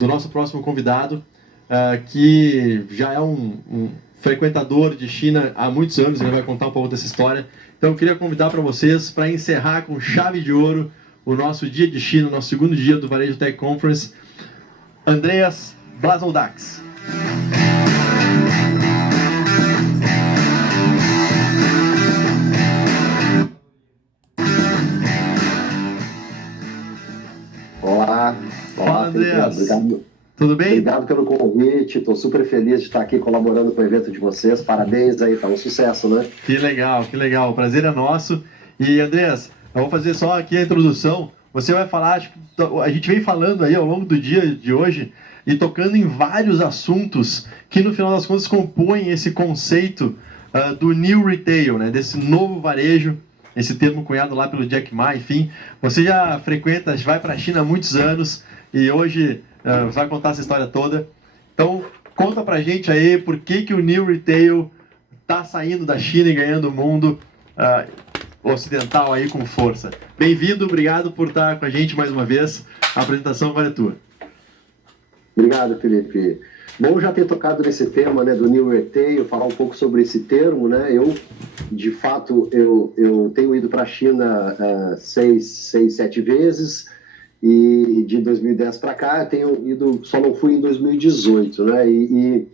do nosso próximo convidado, que já é um frequentador de China há muitos anos, ele vai contar um pouco dessa história. Então eu queria convidar para vocês, para encerrar com chave de ouro o nosso dia de China, o nosso segundo dia do Varejo Tech Conference, Andreas Blasondax. Olá, Fala, Andreas. Obrigado. Tudo bem? Obrigado pelo convite, estou super feliz de estar aqui colaborando com o evento de vocês. Parabéns aí, tá um sucesso, né? Que legal, que legal. O prazer é nosso. E, Andreas, eu vou fazer só aqui a introdução. Você vai falar, a gente vem falando aí ao longo do dia de hoje e tocando em vários assuntos que, no final das contas, compõem esse conceito do New Retail, né? Desse novo varejo, esse termo cunhado lá pelo Jack Ma, enfim. Você já frequenta, vai para a China há muitos anos e hoje você vai contar essa história toda. Então, conta pra gente aí por que o New Retail está saindo da China e ganhando o mundo ocidental aí com força. Bem-vindo, obrigado por estar com a gente mais uma vez. A apresentação agora é tua. Obrigado, Felipe. Bom já ter tocado nesse tema, né, do New Retail, falar um pouco sobre esse termo, né? Eu, de fato, eu tenho ido para a China 7 vezes e de 2010 para cá eu tenho ido, só não fui em 2018, né? E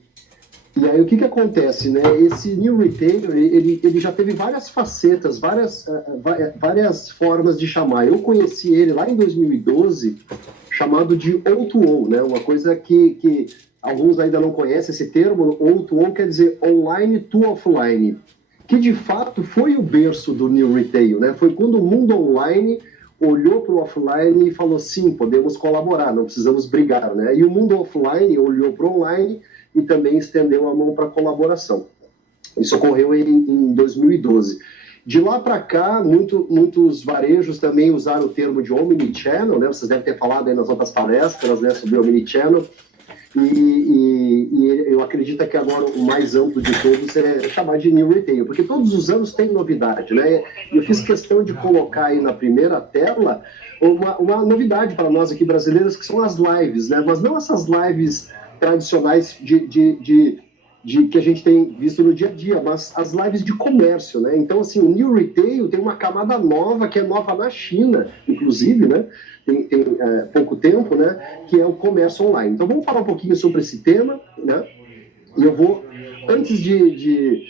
aí o que acontece, né? Esse New Retail, ele já teve várias facetas, várias formas de chamar. Eu conheci ele lá em 2012, chamado de O2O, né? Uma coisa que alguns ainda não conhecem esse termo. O2O quer dizer online to offline, que de fato foi o berço do New Retail, né? Foi quando o mundo online olhou para o offline e falou, sim, podemos colaborar, não precisamos brigar, né? E o mundo offline olhou para o online e também estendeu a mão para colaboração. Isso ocorreu em 2012. De lá para cá, muitos varejos também usaram o termo de Omnichannel, né? Vocês devem ter falado aí nas outras palestras, né, sobre Omnichannel. E eu acredito que agora o mais amplo de todos é chamar de New Retail, porque todos os anos tem novidade, né? E eu fiz questão de colocar aí na primeira tela uma novidade para nós aqui brasileiros, que são as lives, né? Mas não essas lives tradicionais que a gente tem visto no dia a dia, mas as lives de comércio, né? Então, assim, o New Retail tem uma camada nova, que é nova na China, inclusive, né? Tem pouco tempo, né? Que é o comércio online. Então, vamos falar um pouquinho sobre esse tema, né? E eu vou, antes de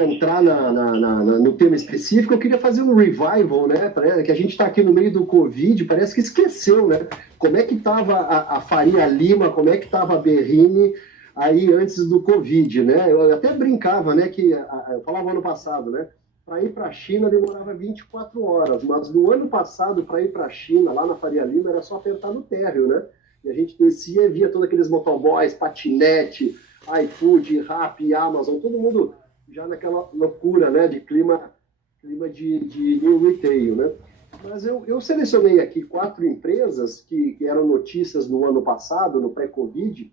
entrar no tema específico, eu queria fazer um revival, né? Que a gente está aqui no meio do Covid, parece que esqueceu, né? Como é que estava a Faria Lima, como é que estava a Berrini aí antes do Covid, né? Eu até brincava, né? Eu falava ano passado, né? Para ir para a China demorava 24 horas, mas no ano passado, para ir para a China, lá na Faria Lima, era só apertar no térreo, né? E a gente descia e via todos aqueles motoboys, patinete, iFood, Rappi, Amazon, todo mundo já naquela loucura, né, de clima de new retail, né? Mas eu selecionei aqui 4 empresas que eram notícias no ano passado, no pré-Covid,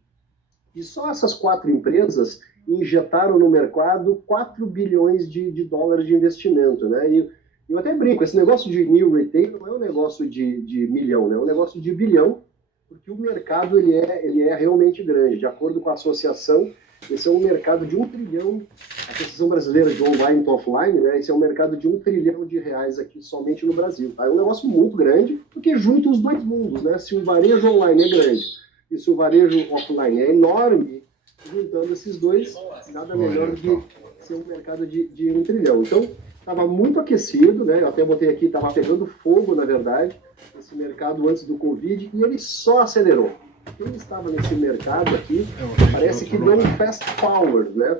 e só essas 4 empresas injetaram no mercado 4 bilhões de dólares de investimento, né? E eu até brinco, esse negócio de new retail não é um negócio de milhão, né? É um negócio de bilhão, porque o mercado ele é realmente grande. De acordo com a associação, esse é um mercado de 1 trilhão, a Associação Brasileira de Online to Offline, né? Esse é um mercado de 1 trilhão de reais aqui somente no Brasil. Tá? É um negócio muito grande, porque junta os dois mundos, né? Se o varejo online é grande e se o varejo offline é enorme, juntando esses dois, nada melhor do que ser um mercado de 1 trilhão. Então, estava muito aquecido, né? Eu até botei aqui, estava pegando fogo, na verdade, esse mercado antes do Covid, e ele só acelerou. Quem estava nesse mercado aqui, parece que deu um fast forward, né?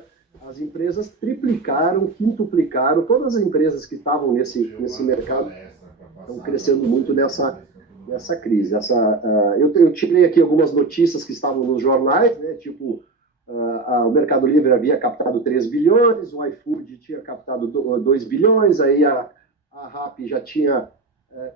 As empresas triplicaram, quintuplicaram, todas as empresas que estavam nesse mercado estão crescendo muito nessa crise. Eu tirei aqui algumas notícias que estavam nos jornais, né? Tipo, o Mercado Livre havia captado 3 bilhões, o iFood tinha captado 2 bilhões, aí a Rappi já tinha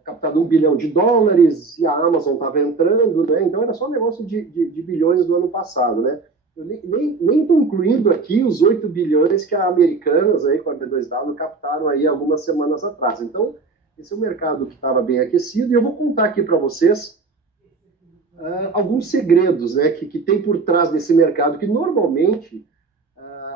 captado 1 bilhão de dólares, e a Amazon estava entrando, né? Então era só um negócio de bilhões do ano passado, né? Eu nem estou incluindo aqui os 8 bilhões que a Americanas, aí, com a B2W, captaram aí algumas semanas atrás. Então, esse é um mercado que estava bem aquecido, e eu vou contar aqui para vocês alguns segredos, né, que tem por trás desse mercado, que normalmente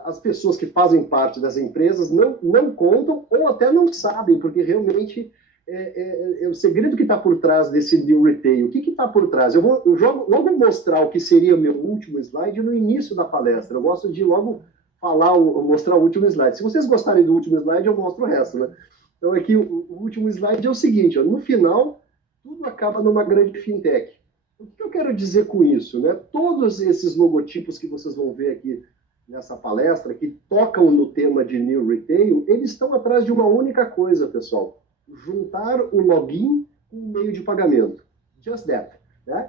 as pessoas que fazem parte das empresas não contam ou até não sabem, porque realmente é o segredo que está por trás desse new retail. O que está por trás? Eu logo mostrar o que seria o meu último slide no início da palestra. Eu gosto de logo mostrar o último slide. Se vocês gostarem do último slide, eu mostro o resto, né? Então aqui o último slide é o seguinte, ó, no final, tudo acaba numa grande fintech. O que eu quero dizer com isso, né? Todos esses logotipos que vocês vão ver aqui nessa palestra, que tocam no tema de New Retail, eles estão atrás de uma única coisa, pessoal. Juntar o login com o meio de pagamento. Just that. Né?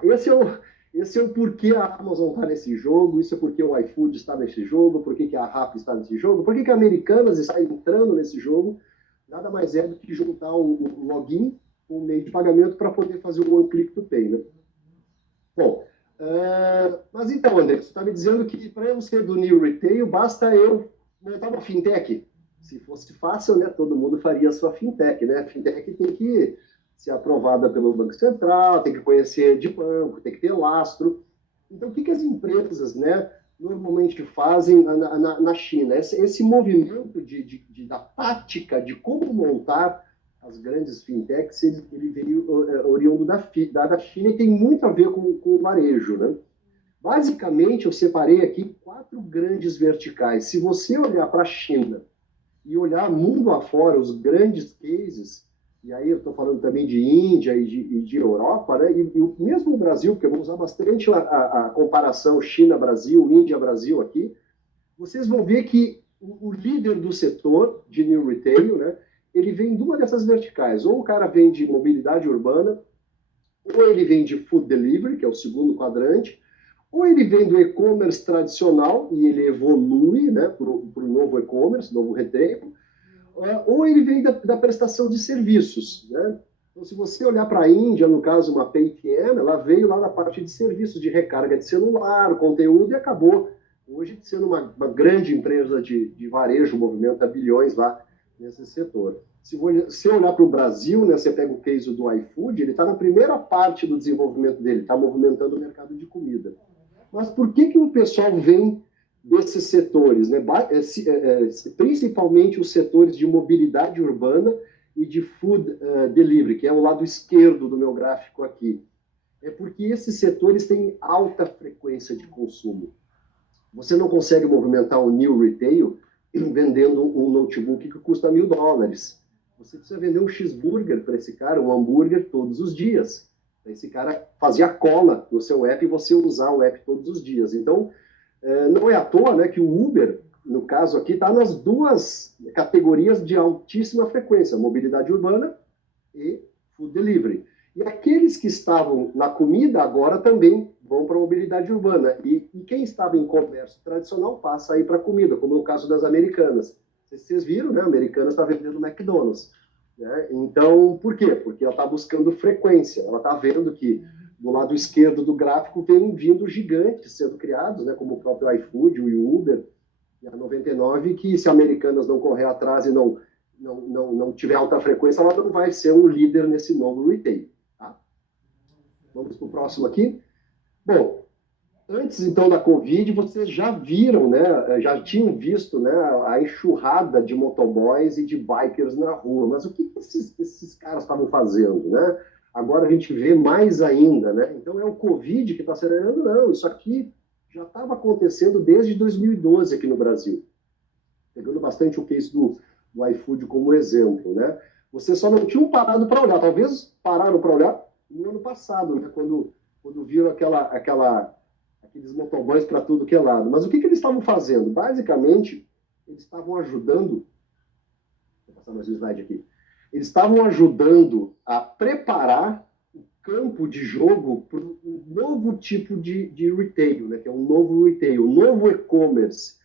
Esse é o porquê a Amazon está nesse jogo, isso é porque o iFood está nesse jogo, porquê que a Rappi está nesse jogo, porquê que a Americanas está entrando nesse jogo. Nada mais é do que juntar o login com o meio de pagamento para poder fazer o One Click to Pay. Né? Bom, mas então, André, você está me dizendo que para eu ser do New Retail, basta eu montar uma fintech. Se fosse fácil, né, todo mundo faria a sua fintech. Né? A fintech tem que ser aprovada pelo Banco Central, tem que conhecer de banco, tem que ter lastro. Então, o que as empresas, né, normalmente fazem na China? Esse movimento da tática de como montar as grandes fintechs, ele veio oriundo da China e tem muito a ver com o varejo, né? Basicamente, eu separei aqui 4 grandes verticais. Se você olhar para a China e olhar mundo afora, os grandes cases, e aí eu estou falando também de Índia e de Europa, né? E mesmo o Brasil, porque eu vou usar bastante a comparação China-Brasil, Índia-Brasil aqui, vocês vão ver que o líder do setor de New Retail, né, ele vem de uma dessas verticais. Ou o cara vem de mobilidade urbana, ou ele vem de food delivery, que é o segundo quadrante, ou ele vem do e-commerce tradicional e ele evolui, né, para o novo e-commerce, novo retail, ou ele vem da prestação de serviços. Né? Então, se você olhar para a Índia, no caso, uma Paytm, ela veio lá na parte de serviços, de recarga de celular, conteúdo, e acabou hoje sendo uma grande empresa de varejo, movimenta bilhões lá nesse setor. Se você olhar para o Brasil, né, você pega o case do iFood, ele está na primeira parte do desenvolvimento dele, está movimentando o mercado de comida. Mas por que o pessoal vem desses setores, né? Principalmente os setores de mobilidade urbana e de food delivery, que é o lado esquerdo do meu gráfico aqui? É porque esses setores têm alta frequência de consumo. Você não consegue movimentar o new retail vendendo um notebook que custa $1.000. Você precisa vender um cheeseburger para esse cara, um hambúrguer todos os dias. Esse cara fazia cola no seu app e você usar o app todos os dias. Então, não é à toa, né, que o Uber, no caso aqui, está nas 2 categorias de altíssima frequência, mobilidade urbana e food delivery. E aqueles que estavam na comida agora também vão para a mobilidade urbana. E quem estava em comércio tradicional passa aí para a comida, como é o caso das Americanas. Vocês viram, né? A Americanas está vendendo McDonald's. Né? Então, por quê? Porque ela está buscando frequência. Ela está vendo que do lado esquerdo do gráfico vem vindo gigantes sendo criados, né? Como o próprio iFood, o Uber e a 99, que se a Americanas não correr atrás e não tiver alta frequência, ela não vai ser um líder nesse novo retail. Tá? Vamos para o próximo aqui. Bom, antes então da Covid, vocês já viram, né, já tinham visto, né, a enxurrada de motoboys e de bikers na rua. Mas o que esses caras estavam fazendo, né? Agora a gente vê mais ainda, né? Então é o Covid que está acelerando? Não, isso aqui já estava acontecendo desde 2012 aqui no Brasil. Pegando bastante o case do iFood como exemplo, né? Vocês só não tinham parado para olhar. Talvez pararam para olhar no ano passado, né? Quando viram aqueles motoboys para tudo que é lado. Mas o que eles estavam fazendo? Basicamente, eles estavam ajudando... Vou passar mais um slide aqui. Eles estavam ajudando a preparar o campo de jogo para um novo tipo de retail, né? Que é um novo retail, um novo e-commerce.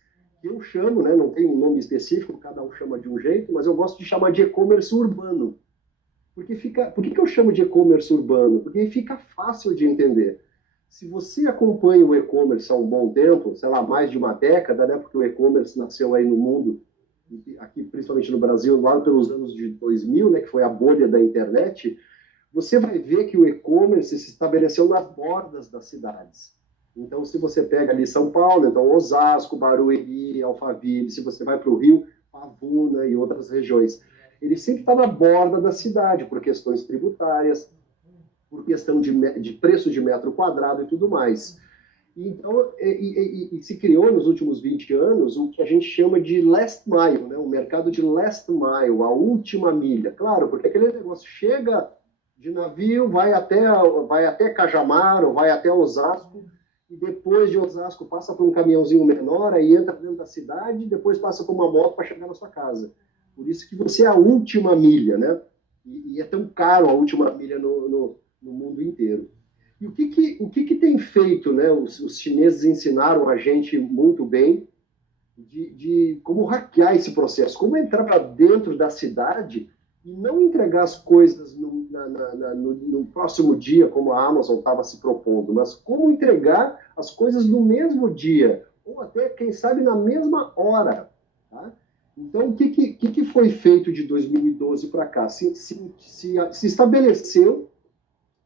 Que eu chamo, né? Não tem um nome específico, cada um chama de um jeito, mas eu gosto de chamar de e-commerce urbano. Por que eu chamo de e-commerce urbano? Porque fica fácil de entender. Se você acompanha o e-commerce há um bom tempo, sei lá, mais de uma década, né? Porque o e-commerce nasceu aí no mundo, aqui principalmente no Brasil, lá pelos anos de 2000, né? Que foi a bolha da internet. você vai ver que o e-commerce se estabeleceu nas bordas das cidades. Então, se você pega ali São Paulo, então Osasco, Barueri, Alphaville, se você vai para o Rio, Pavuna e outras regiões, ele sempre está na borda da cidade, por questões tributárias, por questão de preço de metro quadrado e tudo mais. Então, se criou nos últimos 20 anos o que a gente chama de last mile, né? O mercado de last mile, a última milha. Claro, porque aquele negócio chega de navio, vai até Cajamar ou vai até Osasco, e depois de Osasco passa por um caminhãozinho menor, aí entra dentro da cidade, e depois passa por uma moto para chegar na sua casa. Por isso que você é a última milha, né? E é tão caro a última milha no mundo inteiro. E o que tem feito, né? Os chineses ensinaram a gente muito bem de como hackear esse processo, como entrar para dentro da cidade e não entregar as coisas no próximo dia, como a Amazon estava se propondo, mas como entregar as coisas no mesmo dia, ou até, quem sabe, na mesma hora. Tá? Então, o que foi feito de 2012 para cá? Se estabeleceu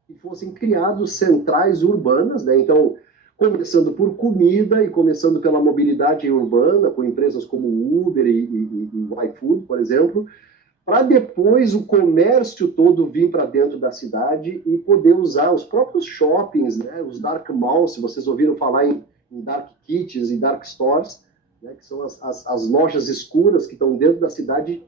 que fossem criados centrais urbanas, né? Então, começando por comida e começando pela mobilidade urbana, com empresas como o Uber e o iFood, por exemplo, para depois o comércio todo vir para dentro da cidade e poder usar os próprios shoppings, né? Os dark malls, se vocês ouviram falar em dark kitchens e dark stores, né? Que são as lojas escuras que estão dentro da cidade,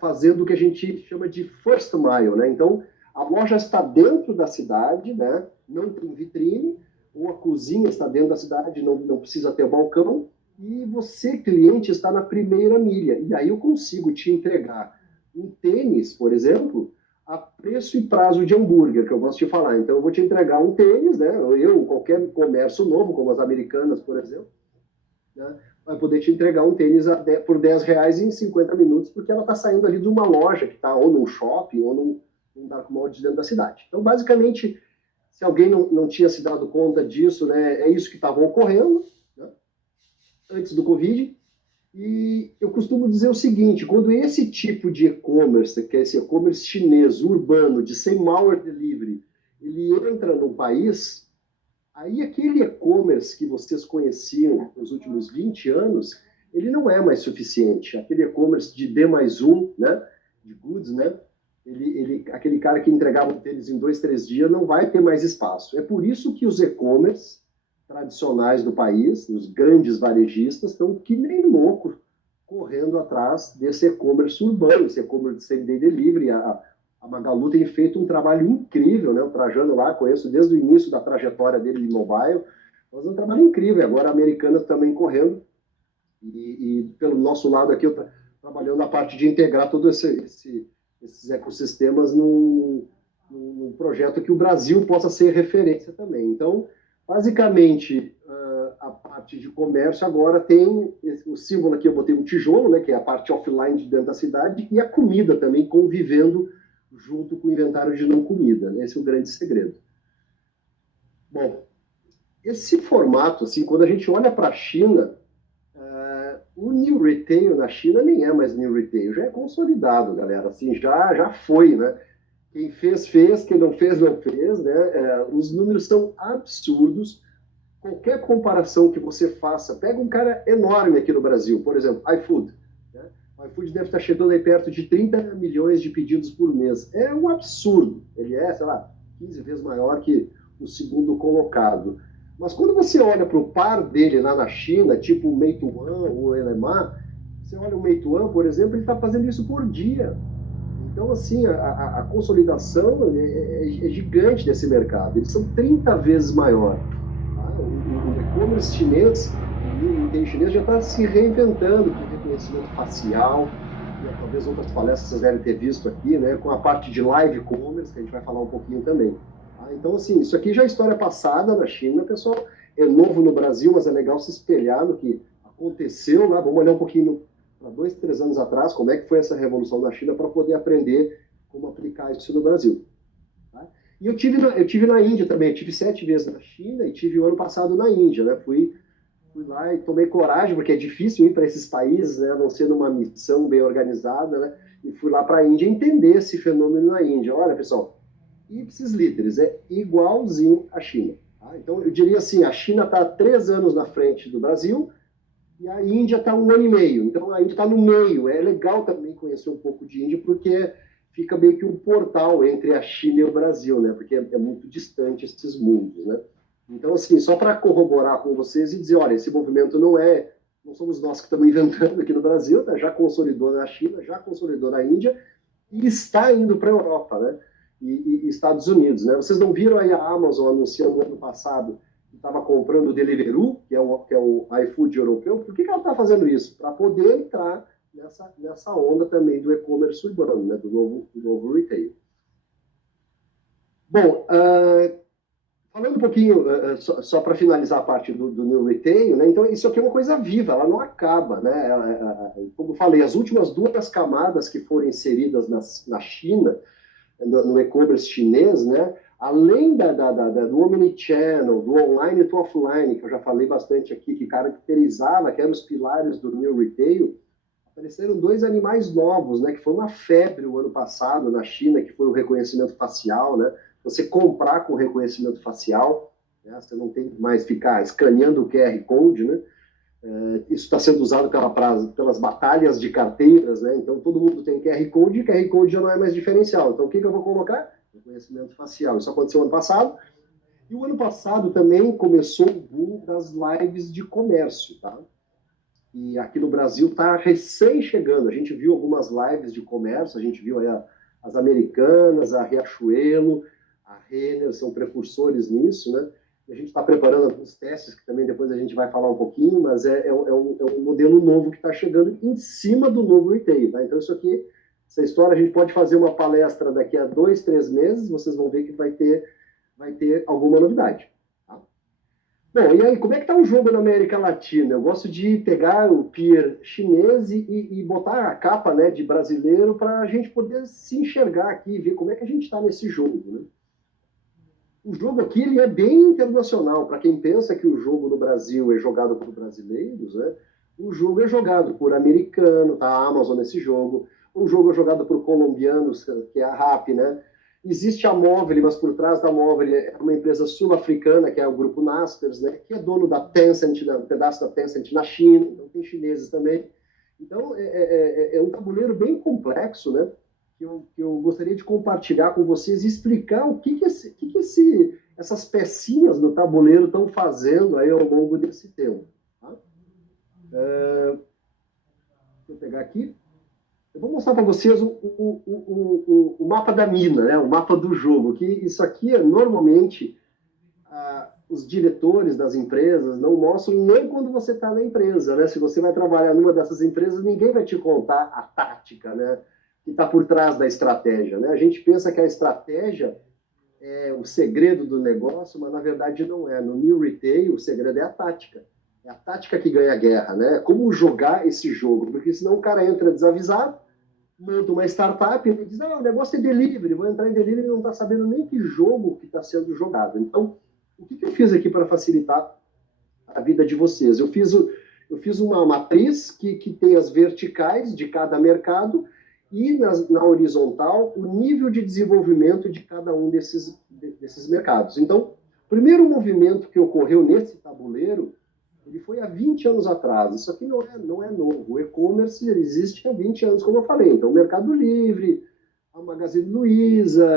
fazendo o que a gente chama de first mile, né? Então, a loja está dentro da cidade, né? Não tem vitrine, ou a cozinha está dentro da cidade, não precisa ter balcão, e você, cliente, está na primeira milha. E aí eu consigo te entregar um tênis, por exemplo, a preço e prazo de hambúrguer, que eu gosto de falar. Então eu vou te entregar um tênis, né? Qualquer comércio novo, como as Americanas, por exemplo, né? Vai poder te entregar um tênis por R$ 10 em 50 minutos, porque ela está saindo ali de uma loja que está ou num shopping ou num dark mall de dentro da cidade. Então, basicamente, se alguém não tinha se dado conta disso, né, é isso que estava ocorrendo, né, antes do Covid. E eu costumo dizer o seguinte, quando esse tipo de e-commerce, que é esse e-commerce chinês, urbano, de 100 hour delivery, ele entra no país, aí aquele e-commerce que vocês conheciam nos últimos 20 anos, ele não é mais suficiente. Aquele e-commerce de D+1, né, de goods, né, aquele cara que entregava o tênis em 2, 3 dias não vai ter mais espaço. É por isso que os e-commerce tradicionais do país, os grandes varejistas, estão que nem louco correndo atrás desse e-commerce urbano, esse e-commerce de same-day delivery. A Magalu tem feito um trabalho incrível, né? O Trajano lá, conheço desde o início da trajetória dele de mobile, mas é um trabalho incrível. Agora a Americanas também correndo, e pelo nosso lado aqui, eu trabalhando na parte de integrar todos esses ecossistemas num projeto que o Brasil possa ser referência também. Então, basicamente, a parte de comércio agora tem o símbolo aqui, eu botei um tijolo, né, que é a parte offline de dentro da cidade, e a comida também convivendo junto com o inventário de não comida. Esse é o grande segredo. Bom, esse formato, assim, quando a gente olha para a China, o New Retail na China nem é mais New Retail, já é consolidado, galera, assim, já foi, né? Quem fez, quem não fez, não fez, né? Os números são absurdos. Qualquer comparação que você faça, pega um cara enorme aqui no Brasil, por exemplo, iFood. Né? O iFood deve estar chegando aí perto de 30 milhões de pedidos por mês. É um absurdo. Ele é, sei lá, 15 vezes maior que o segundo colocado. Mas quando você olha para o par dele lá na China, tipo o Meituan ou o Ele.me, você olha o Meituan, por exemplo, ele está fazendo isso por dia. Então, assim, a consolidação é gigante desse mercado. Eles são 30 vezes maior. Tá? O e-commerce chinês, o retail chinês já está se reinventando com reconhecimento facial. E, talvez outras palestras vocês devem ter visto aqui, né, com a parte de live commerce, que a gente vai falar um pouquinho também. Então, assim, isso aqui já é história passada na China, pessoal. É novo no Brasil, mas é legal se espelhar no que aconteceu lá. Vamos olhar um pouquinho para 2, 3 anos atrás, como é que foi essa revolução na China, para poder aprender como aplicar isso no Brasil. Tá? E eu tive na Índia também. Eu tive 7 vezes na China e tive o ano passado na Índia. Né? Fui lá e tomei coragem, porque é difícil ir para esses países, né? Não sendo uma missão bem organizada. Né? E fui lá para a Índia entender esse fenômeno na Índia. Olha, pessoal, ipsis literis, é igualzinho à China. Tá? Então, eu diria assim, a China está 3 anos na frente do Brasil e a Índia está 1 ano e meio. Então, a Índia está no meio. É legal também conhecer um pouco de Índia, porque fica meio que um portal entre a China e o Brasil, né? Porque é muito distante esses mundos, né? Então, assim, só para corroborar com vocês e dizer, olha, esse movimento não somos nós que estamos inventando aqui no Brasil, tá? Já consolidou na China, já consolidou na Índia e está indo para a Europa, né? E Estados Unidos, né? Vocês não viram aí a Amazon anunciando no ano passado que estava comprando o Deliveroo, que é o iFood europeu? Por que ela está fazendo isso? Para poder entrar nessa onda também do e-commerce urbano, né? do novo retail. Bom, falando um pouquinho, só para finalizar a parte do New Retail, né? Então isso aqui é uma coisa viva, ela não acaba, né? Como eu falei, as últimas 2 camadas que foram inseridas na China, no e-commerce chinês, né? Além do omnichannel, do online to offline, que eu já falei bastante aqui, que caracterizava, que eram os pilares do New Retail, apareceram 2 animais novos, né? Que foi uma febre o ano passado na China, que foi o reconhecimento facial, né? Você comprar com reconhecimento facial, né? Você não tem mais ficar escaneando o QR Code, né? Isso está sendo usado pelas batalhas de carteiras, né? Então todo mundo tem QR Code e QR Code já não é mais diferencial. Então o que eu vou colocar? Reconhecimento facial. Isso aconteceu ano passado. E o ano passado também começou o boom das lives de comércio, tá? E aqui no Brasil está recém chegando. A gente viu algumas lives de comércio, a gente viu aí as Americanas, a Riachuelo, a Renner, são precursores nisso, né? E a gente está preparando alguns testes, que também depois a gente vai falar um pouquinho, mas é um modelo novo que está chegando em cima do novo retail, tá? Então isso aqui, essa história, a gente pode fazer uma palestra daqui a 2, 3 meses, vocês vão ver que vai ter alguma novidade. Bom, e aí, como é que está o jogo na América Latina? Eu gosto de pegar o peer chinês e botar a capa, né, de brasileiro para a gente poder se enxergar aqui e ver como é que a gente está nesse jogo, né? O jogo aqui ele é bem internacional. Para quem pensa que o jogo no Brasil é jogado por brasileiros, né, o jogo é jogado por americano, tá? A Amazon nesse jogo. O jogo é jogado por colombianos, que é a RAP, né? Existe a Móvel, mas por trás da Móvel é uma empresa sul-africana, que é o grupo Naspers, né, que é dono da Tencent, um pedaço da Tencent na China, então tem chineses também. Então, é um tabuleiro bem complexo, né, que eu gostaria de compartilhar com vocês e explicar o que essas pecinhas do tabuleiro estão fazendo aí ao longo desse tempo. Tá? Deixa eu pegar aqui. Eu vou mostrar para vocês o mapa da mina, né? O mapa do jogo. Que isso aqui é normalmente os diretores das empresas não mostram nem quando você está na empresa, né? Se você vai trabalhar numa dessas empresas, ninguém vai te contar a tática, né? Que está por trás da estratégia, né? A gente pensa que a estratégia é o segredo do negócio, mas na verdade não é. No New Retail, o segredo é a tática. É a tática que ganha a guerra, né? Como jogar esse jogo, porque senão o cara entra desavisado, monta uma startup e diz, o negócio é delivery, vou entrar em delivery e não está sabendo nem que jogo que está sendo jogado. Então, o que eu fiz aqui para facilitar a vida de vocês? Eu fiz uma matriz que tem as verticais de cada mercado e na horizontal o nível de desenvolvimento de cada um desses mercados. Então, o primeiro movimento que ocorreu nesse tabuleiro ele foi há 20 anos atrás. Isso aqui não é novo. O e-commerce existe há 20 anos, como eu falei. Então, o Mercado Livre, a Magazine Luiza,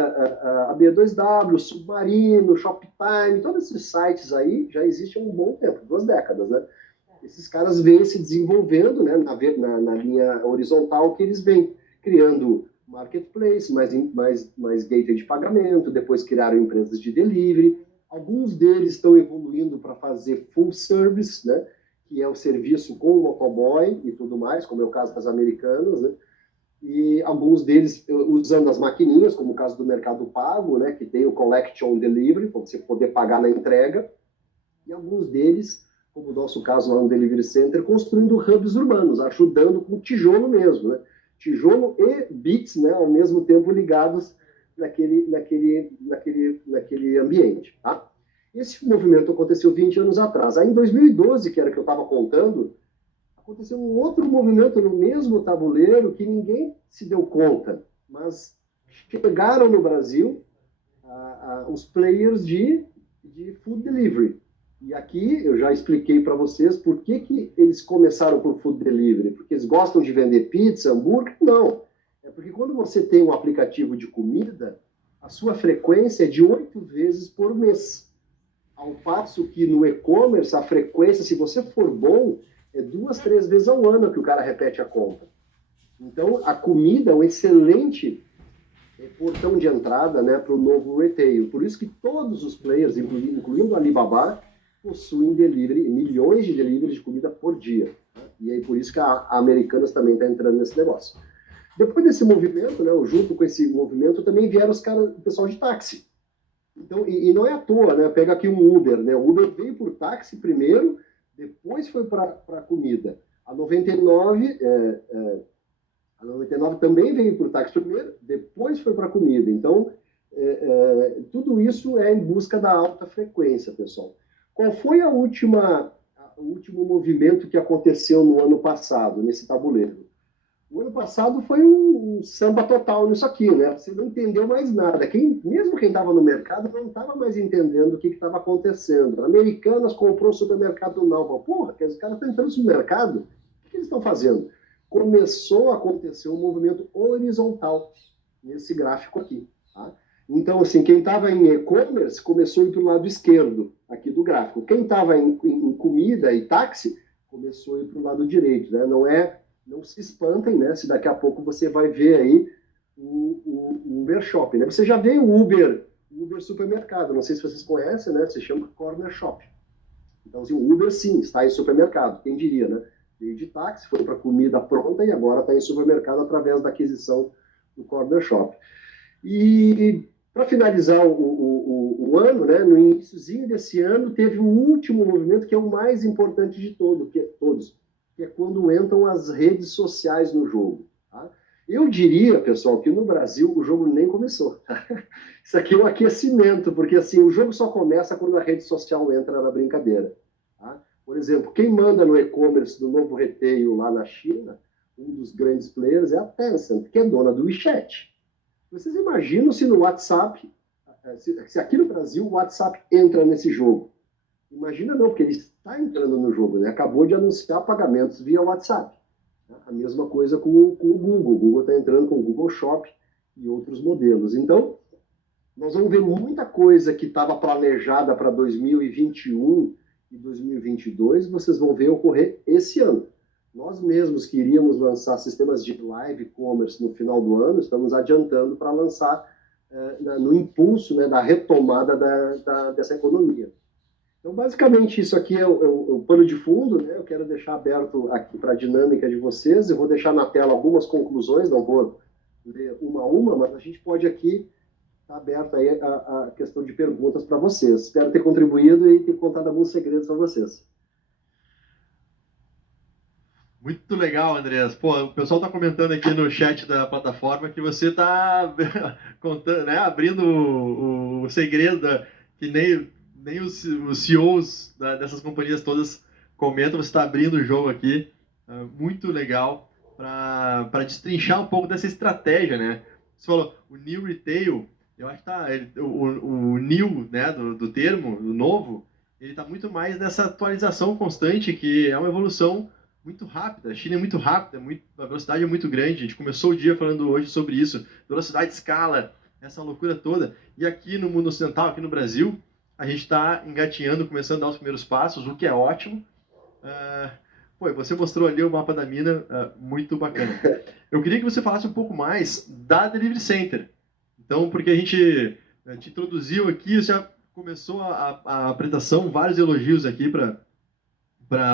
a B2W, o Submarino, o Shoptime, todos esses sites aí já existem há um bom tempo, 2 décadas, né? Esses caras vêm se desenvolvendo, né, na linha horizontal que eles vêm criando marketplace, mais gateway de pagamento, depois criaram empresas de delivery. Alguns deles estão evoluindo para fazer full service, né, que é o serviço com o motoboy e tudo mais, como é o caso das Americanas, né, e alguns deles usando as maquininhas, como o caso do Mercado Pago, né, que tem o Collect on Delivery, para você poder pagar na entrega, e alguns deles, como o nosso caso lá no Delivery Center, construindo hubs urbanos, ajudando com tijolo mesmo, né, tijolo e bits, né, ao mesmo tempo ligados naquele ambiente. Tá? Esse movimento aconteceu 20 anos atrás. Aí, em 2012, que era que eu estava contando, aconteceu um outro movimento no mesmo tabuleiro que ninguém se deu conta, mas chegaram no Brasil os players de food delivery. E aqui eu já expliquei para vocês por que eles começaram por food delivery. Porque eles gostam de vender pizza, hambúrguer? Não. É porque quando você tem um aplicativo de comida, a sua frequência é de 8 vezes por mês. Ao passo que no e-commerce, a frequência, se você for bom, é 2, 3 vezes ao ano que o cara repete a compra. Então, a comida é um excelente portão de entrada, né, para o novo retail. Por isso que todos os players, incluindo a Alibaba, possuem delivery, milhões de deliveries de comida por dia. Né? E aí por isso que a Americanas também está entrando nesse negócio. Depois desse movimento, né, junto com esse movimento, também vieram o pessoal de táxi. Então, e não é à toa, né? Pega aqui um Uber, né? O Uber veio por táxi primeiro, depois foi para comida. A 99, a 99 também veio por táxi primeiro, depois foi para comida. Então, tudo isso é em busca da alta frequência, pessoal. Qual foi o último movimento que aconteceu no ano passado, nesse tabuleiro? O ano passado foi um samba total nisso aqui, né? Você não entendeu mais nada. Mesmo quem estava no mercado não estava mais entendendo o que estava acontecendo. A Americanas comprou o supermercado Nova. Porra, os caras estão entrando no supermercado? O que eles estão fazendo? Começou a acontecer um movimento horizontal nesse gráfico aqui. Tá? Então, assim, quem estava em e-commerce começou a ir para o lado esquerdo aqui do gráfico. Quem estava em comida e táxi começou a ir para o lado direito. Né? Não se espantem, né? Se daqui a pouco você vai ver aí o Uber Shop. Né? Você já vê o Uber supermercado. Não sei se vocês conhecem, né? Se chama Corner Shop. Então, assim, o Uber, sim, está em supermercado. Quem diria, né? Veio de táxi, foi para comida pronta e agora está em supermercado através da aquisição do Corner Shop. E para finalizar o ano, né, no iníciozinho desse ano, teve o último movimento, que é o mais importante de todos, que é quando entram as redes sociais no jogo. Tá? Eu diria, pessoal, que no Brasil o jogo nem começou. Tá? Isso aqui é um aquecimento, porque assim, o jogo só começa quando a rede social entra na brincadeira. Tá? Por exemplo, quem manda no e-commerce do novo retail lá na China, um dos grandes players é a Tencent, que é dona do WeChat. Vocês imaginam se no WhatsApp, se aqui no Brasil o WhatsApp entra nesse jogo? Imagina não, porque ele está entrando no jogo, né? Acabou de anunciar pagamentos via WhatsApp. A mesma coisa com o Google. O Google está entrando com o Google Shop e outros modelos. Então, nós vamos ver muita coisa que estava planejada para 2021 e 2022, vocês vão ver ocorrer esse ano. Nós mesmos que iríamos lançar sistemas de live commerce no final do ano, estamos adiantando para lançar no impulso, né, da retomada dessa economia. Então, basicamente, isso aqui é o pano de fundo, né? Eu quero deixar aberto aqui para a dinâmica de vocês. Eu vou deixar na tela algumas conclusões, não vou ler uma a uma, mas a gente pode aqui estar aberto aí a questão de perguntas para vocês. Espero ter contribuído e ter contado alguns segredos para vocês. Muito legal, Andreas. Pô, o pessoal está comentando aqui no chat da plataforma que você está contando, né, abrindo o segredo que nem os CEOs dessas companhias todas comentam. Você está abrindo o jogo aqui. Muito legal para destrinchar um pouco dessa estratégia, né? Você falou o New Retail. Eu acho que o new, né, do termo, o novo, ele está muito mais nessa atualização constante, que é uma evolução muito rápida. A China é muito rápida, a velocidade é muito grande. A gente começou o dia falando hoje sobre isso. Velocidade, escala, essa loucura toda. E aqui no mundo ocidental, aqui no Brasil, a gente está engatinhando, começando a dar os primeiros passos, o que é ótimo. Pô, você mostrou ali o mapa da mina, muito bacana. Eu queria que você falasse um pouco mais da Delivery Center. Então, porque a gente te introduziu aqui, você já começou a apresentação, vários elogios aqui para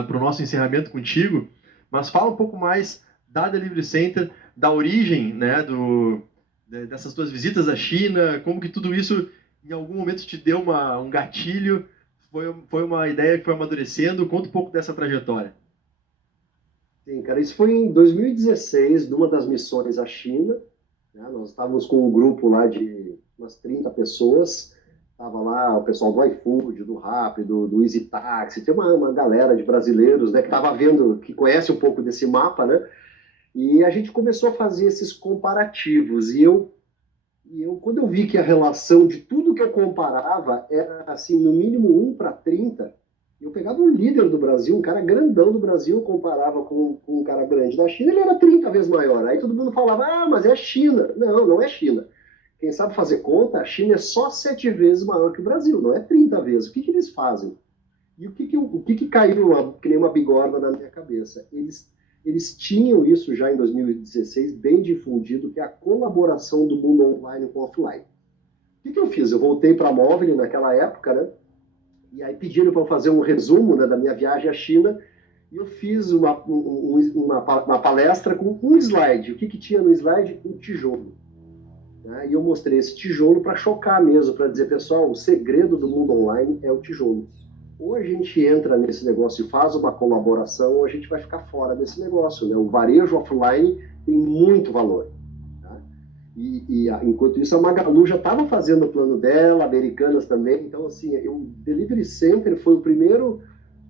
o nosso encerramento contigo, mas fala um pouco mais da Delivery Center, da origem, né, dessas tuas visitas à China, como que tudo isso em algum momento te deu um gatilho, foi uma ideia que foi amadurecendo. Conta um pouco dessa trajetória. Sim, cara, isso foi em 2016, numa das missões à China, né? Nós estávamos com um grupo lá de umas 30 pessoas. Tava lá o pessoal do iFood, do Rappi, do Easy Taxi, tem uma galera de brasileiros, né, que estava vendo, que conhece um pouco desse mapa, né? E a gente começou a fazer esses comparativos. E eu E quando eu vi que a relação de tudo que eu comparava era, assim, no mínimo 1 para 30, eu pegava o líder do Brasil, um cara grandão do Brasil, comparava com um cara grande da China, ele era 30 vezes maior. Aí todo mundo falava, ah, mas é a China. Não, não é China. Quem sabe fazer conta, a China é só 7 vezes maior que o Brasil, não é 30 vezes. O que eles fazem? E o que caiu que nem uma bigorna na minha cabeça? Eles tinham isso já em 2016 bem difundido, que é a colaboração do mundo online com o offline. O que eu fiz? Eu voltei para a Móvel naquela época, né? E aí pediram para eu fazer um resumo, né, da minha viagem à China, e eu fiz uma palestra com um slide. O que tinha no slide? Um tijolo. Né? E eu mostrei esse tijolo para chocar mesmo, para dizer, pessoal, o segredo do mundo online é o tijolo. Ou a gente entra nesse negócio e faz uma colaboração, ou a gente vai ficar fora desse negócio. Né? O varejo offline tem muito valor. Tá? Enquanto isso, a Magalu já estava fazendo o plano dela, Americanas também. Então, assim, o Delivery Center foi o primeiro,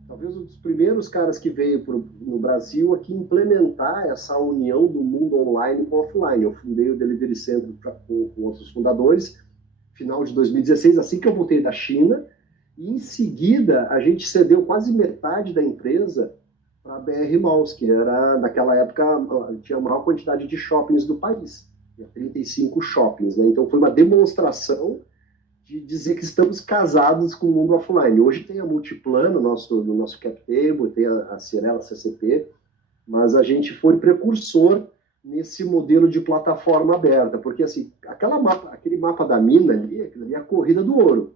talvez um dos primeiros caras que veio no Brasil aqui implementar essa união do mundo online com offline. Eu fundei o Delivery Center com outros fundadores, final de 2016, assim que eu voltei da China, e em seguida a gente cedeu quase metade da empresa para a BR Malls, que era, naquela época, tinha a maior quantidade de shoppings do país, tinha 35 shoppings, né? Então foi uma demonstração de dizer que estamos casados com o mundo offline. Hoje tem a Multiplan no nosso cap table, tem a Cirela CCP, mas a gente foi precursor nesse modelo de plataforma aberta, porque assim, aquele mapa da mina ali é a corrida do ouro.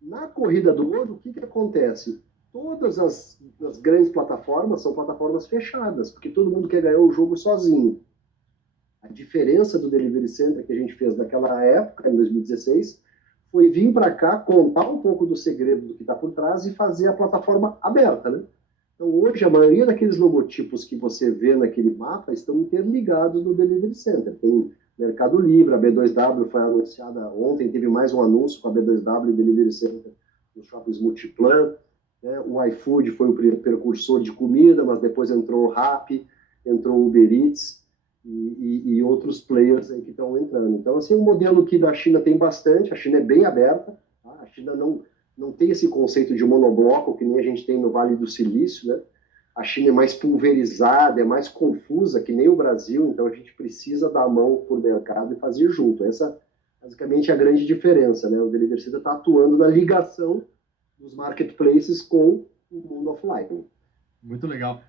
Na corrida do ouro, o que acontece? Todas as grandes plataformas são plataformas fechadas, porque todo mundo quer ganhar o jogo sozinho. A diferença do Delivery Center que a gente fez naquela época, em 2016, foi vir para cá, contar um pouco do segredo do que está por trás e fazer a plataforma aberta, né? Então, hoje, a maioria daqueles logotipos que você vê naquele mapa estão interligados no Delivery Center. Tem Mercado Livre, a B2W foi anunciada ontem, teve mais um anúncio com a B2W e Delivery Center nos shoppings Multiplan. Né? O iFood foi o precursor de comida, mas depois entrou o Rappi, entrou o Uber Eats e outros players aí que estão entrando. Então, assim, um modelo que da China tem bastante, a China é bem aberta, tá? A China não tem esse conceito de monobloco que nem a gente tem no Vale do Silício, né? A China é mais pulverizada, é mais confusa, que nem o Brasil, então a gente precisa dar a mão por mercado e fazer junto. Essa, basicamente, é a grande diferença, né? O Delivery Center está atuando na ligação dos marketplaces com o mundo offline. Muito legal.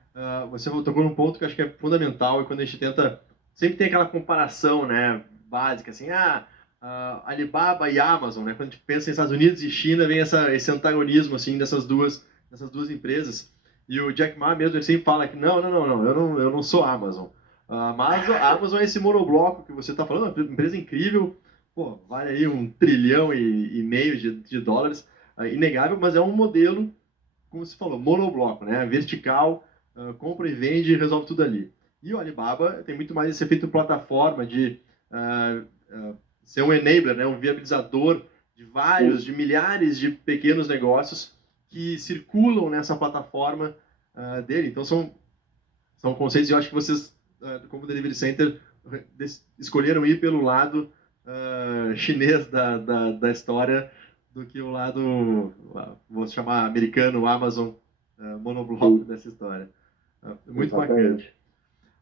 Você tocou num ponto que eu acho que é fundamental, e quando a gente tenta, sempre tem aquela comparação, né, básica, assim, Alibaba e Amazon, né, quando a gente pensa em Estados Unidos e China, vem esse antagonismo, assim, dessas duas empresas, e o Jack Ma mesmo, ele sempre fala que não, eu não sou Amazon. A Amazon é esse monobloco que você está falando, uma empresa incrível, pô, vale aí 1,5 trilhão de dólares, inegável, mas é um modelo, como você falou, monobloco, né? Vertical, compra e vende e resolve tudo ali. E o Alibaba tem muito mais esse efeito plataforma de ser um enabler, né? Um viabilizador de milhares de pequenos negócios que circulam nessa plataforma dele. Então são conceitos, e eu acho que vocês, como Delivery Center, escolheram ir pelo lado chinês da história, do que o lado, vou chamar americano, Amazon, monobloco dessa história. Muito bacana.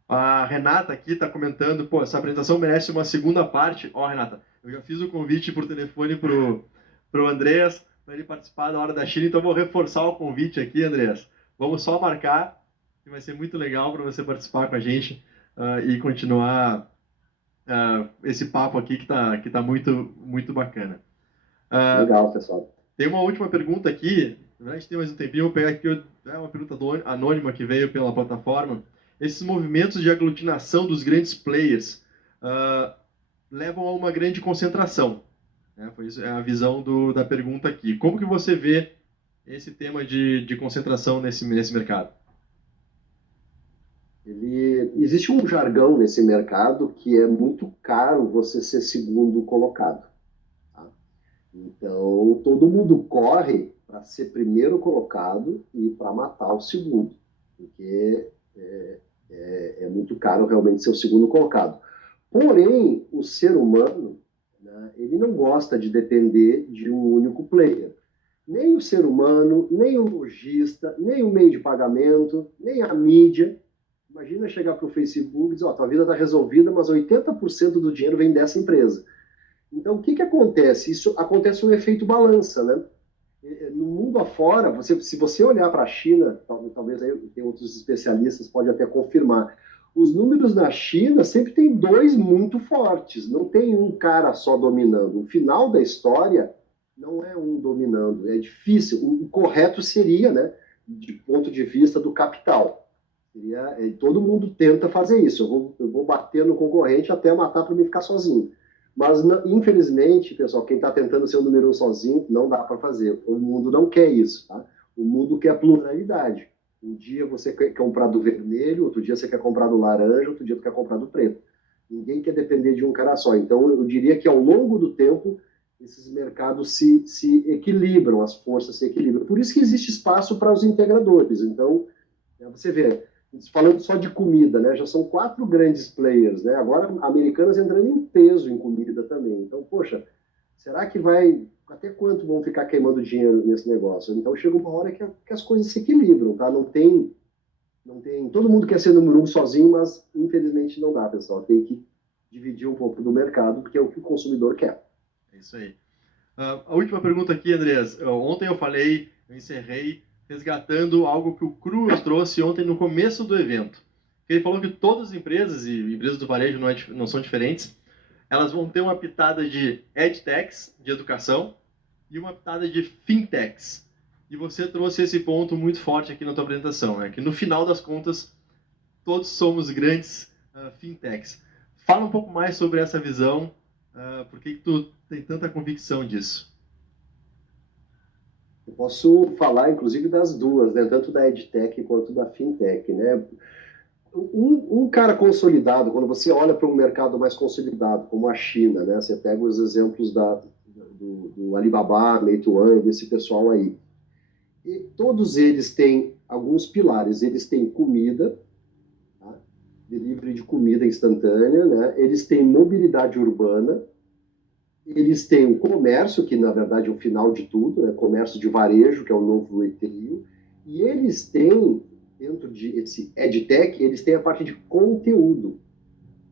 A Renata aqui está comentando, pô, essa apresentação merece uma segunda parte. Ó, Renata, eu já fiz o convite por telefone pro Andreas, para ele participar da Hora da China, então vou reforçar o convite aqui, Andreas. Vamos só marcar, que vai ser muito legal para você participar com a gente e continuar esse papo aqui que tá muito, muito bacana. Legal, pessoal. Tem uma última pergunta aqui, a gente tem mais um tempinho, vou pegar aqui uma pergunta anônima que veio pela plataforma. Esses movimentos de aglutinação dos grandes players levam a uma grande concentração. Né? Foi isso, é a visão da pergunta aqui. Como que você vê esse tema de concentração nesse mercado? Existe um jargão nesse mercado que é muito caro você ser segundo colocado. Então, todo mundo corre para ser primeiro colocado e para matar o segundo, porque é muito caro realmente ser o segundo colocado. Porém, o ser humano, né? Ele não gosta de depender de um único player. Nem o ser humano, nem o lojista, nem o meio de pagamento, nem a mídia. Imagina chegar para o Facebook e dizer, ó, tua vida está resolvida, mas 80% do dinheiro vem dessa empresa. Então, o que acontece? Isso acontece um efeito balança, né? No mundo afora, se você olhar para a China, talvez aí tem outros especialistas podem até confirmar, os números na China sempre tem dois muito fortes, não tem um cara só dominando. O final da história não é um dominando, é difícil. O correto seria, né, de ponto de vista do capital. Todo mundo tenta fazer isso. Eu vou bater no concorrente até matar para me ficar sozinho. Mas, infelizmente, pessoal, quem está tentando ser o número um sozinho, não dá para fazer. O mundo não quer isso, tá? O mundo quer pluralidade. Um dia você quer comprar do vermelho, outro dia você quer comprar do laranja, outro dia você quer comprar do preto. Ninguém quer depender de um cara só. Então, eu diria que ao longo do tempo, esses mercados se equilibram, as forças se equilibram. Por isso que existe espaço para os integradores. Então, você vê, falando só de comida, né? Já são 4 grandes players, né? Agora, Americanas entrando em peso em comida também. Então, poxa, será que vai... Até quanto vão ficar queimando dinheiro nesse negócio? Então, chega uma hora que as coisas se equilibram, tá? Não tem... Todo mundo quer ser número um sozinho, mas, infelizmente, não dá, pessoal. Tem que dividir um pouco do mercado, porque é o que o consumidor quer. É isso aí. A última pergunta aqui, Andreas. Ontem eu encerrei resgatando algo que o Cruz trouxe ontem no começo do evento. Ele falou que todas as empresas, e empresas do varejo não são diferentes, elas vão ter uma pitada de edtechs, de educação, e uma pitada de fintechs. E você trouxe esse ponto muito forte aqui na tua apresentação, né? Que no final das contas, todos somos grandes fintechs. Fala um pouco mais sobre essa visão, por que tu tem tanta convicção disso? Eu posso falar, inclusive, das duas, né? Tanto da EdTech quanto da FinTech, né? Um cara consolidado, quando você olha para um mercado mais consolidado, como a China, né? Você pega os exemplos do Alibaba, Meituan, desse pessoal aí. E todos eles têm alguns pilares. Eles têm comida, tá? Delivery de comida instantânea, né? Eles têm mobilidade urbana, eles têm o comércio, que na verdade é o final de tudo, né? Comércio de varejo, que é o novo retail, e eles têm, dentro de esse EdTech, eles têm a parte de conteúdo.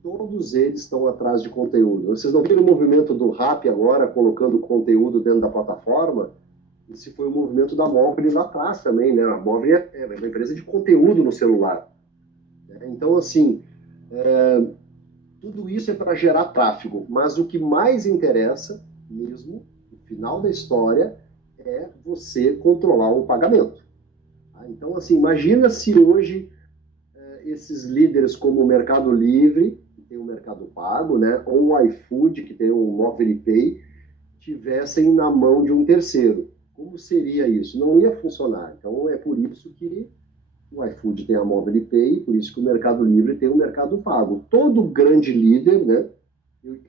Todos eles estão atrás de conteúdo. Vocês não viram o movimento do Rappi agora, colocando conteúdo dentro da plataforma? Esse foi o movimento da Móvel lá atrás também, né? A Móvel é uma empresa de conteúdo no celular. Então, assim, tudo isso é para gerar tráfego, mas o que mais interessa mesmo, no final da história, é você controlar o pagamento. Então, assim, imagina se hoje esses líderes como o Mercado Livre, que tem o Mercado Pago, né, ou o iFood, que tem o Mobile Pay, tivessem na mão de um terceiro. Como seria isso? Não ia funcionar. Então, é por isso que o iFood tem a Mobile Pay, por isso que o Mercado Livre tem o Mercado Pago. Todo grande líder, né,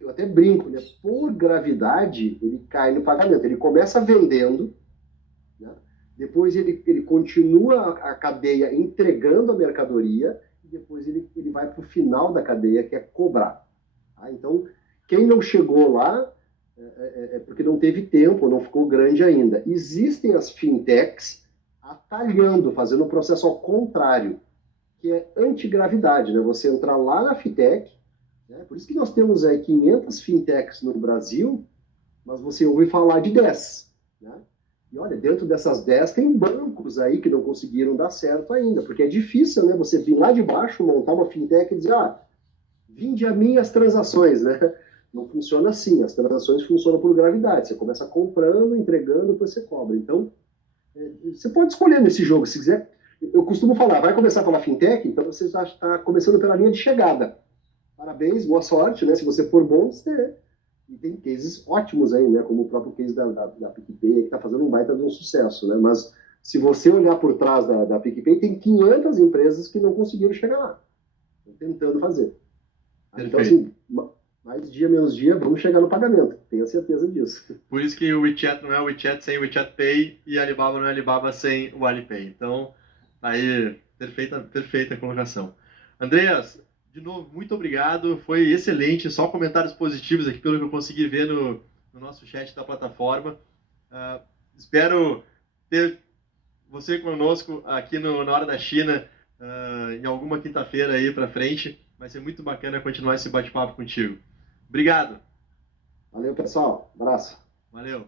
eu até brinco, né, por gravidade, ele cai no pagamento. Ele começa vendendo, né, depois ele continua a cadeia entregando a mercadoria, e depois ele vai para o final da cadeia, que é cobrar. Tá? Então, quem não chegou lá é porque não teve tempo, não ficou grande ainda. Existem as fintechs atalhando, fazendo um processo ao contrário, que é antigravidade, né? Você entrar lá na fintech, né? Por isso que nós temos aí 500 fintechs no Brasil, mas você ouve falar de 10, né? E olha, dentro dessas 10 tem bancos aí que não conseguiram dar certo ainda, porque é difícil, né? Você vir lá de baixo, montar uma fintech e dizer, vinde a mim as transações, né? Não funciona assim, as transações funcionam por gravidade. Você começa comprando, entregando, depois você cobra. Então, você pode escolher nesse jogo, se quiser. Eu costumo falar, vai começar pela fintech, então você já está começando pela linha de chegada. Parabéns, boa sorte, né? Se você for bom, você... E tem cases ótimos aí, né? Como o próprio case da PicPay, que está fazendo um baita de um sucesso, né? Mas se você olhar por trás da PicPay, tem 500 empresas que não conseguiram chegar lá. Estão tentando fazer. Perfeito. Então, assim, mais dia, menos dia, vamos chegar no pagamento. Tenha certeza disso. Por isso que o WeChat não é o WeChat sem o WeChat Pay e a Alibaba não é a Alibaba sem o Alipay. Então, aí, perfeita colocação. Andreas, de novo, muito obrigado. Foi excelente. Só comentários positivos aqui, pelo que eu consegui ver no nosso chat da plataforma. Espero ter você conosco aqui na Hora da China em alguma quinta-feira aí para frente. Vai ser muito bacana continuar esse bate-papo contigo. Obrigado. Valeu, pessoal. Abraço. Valeu.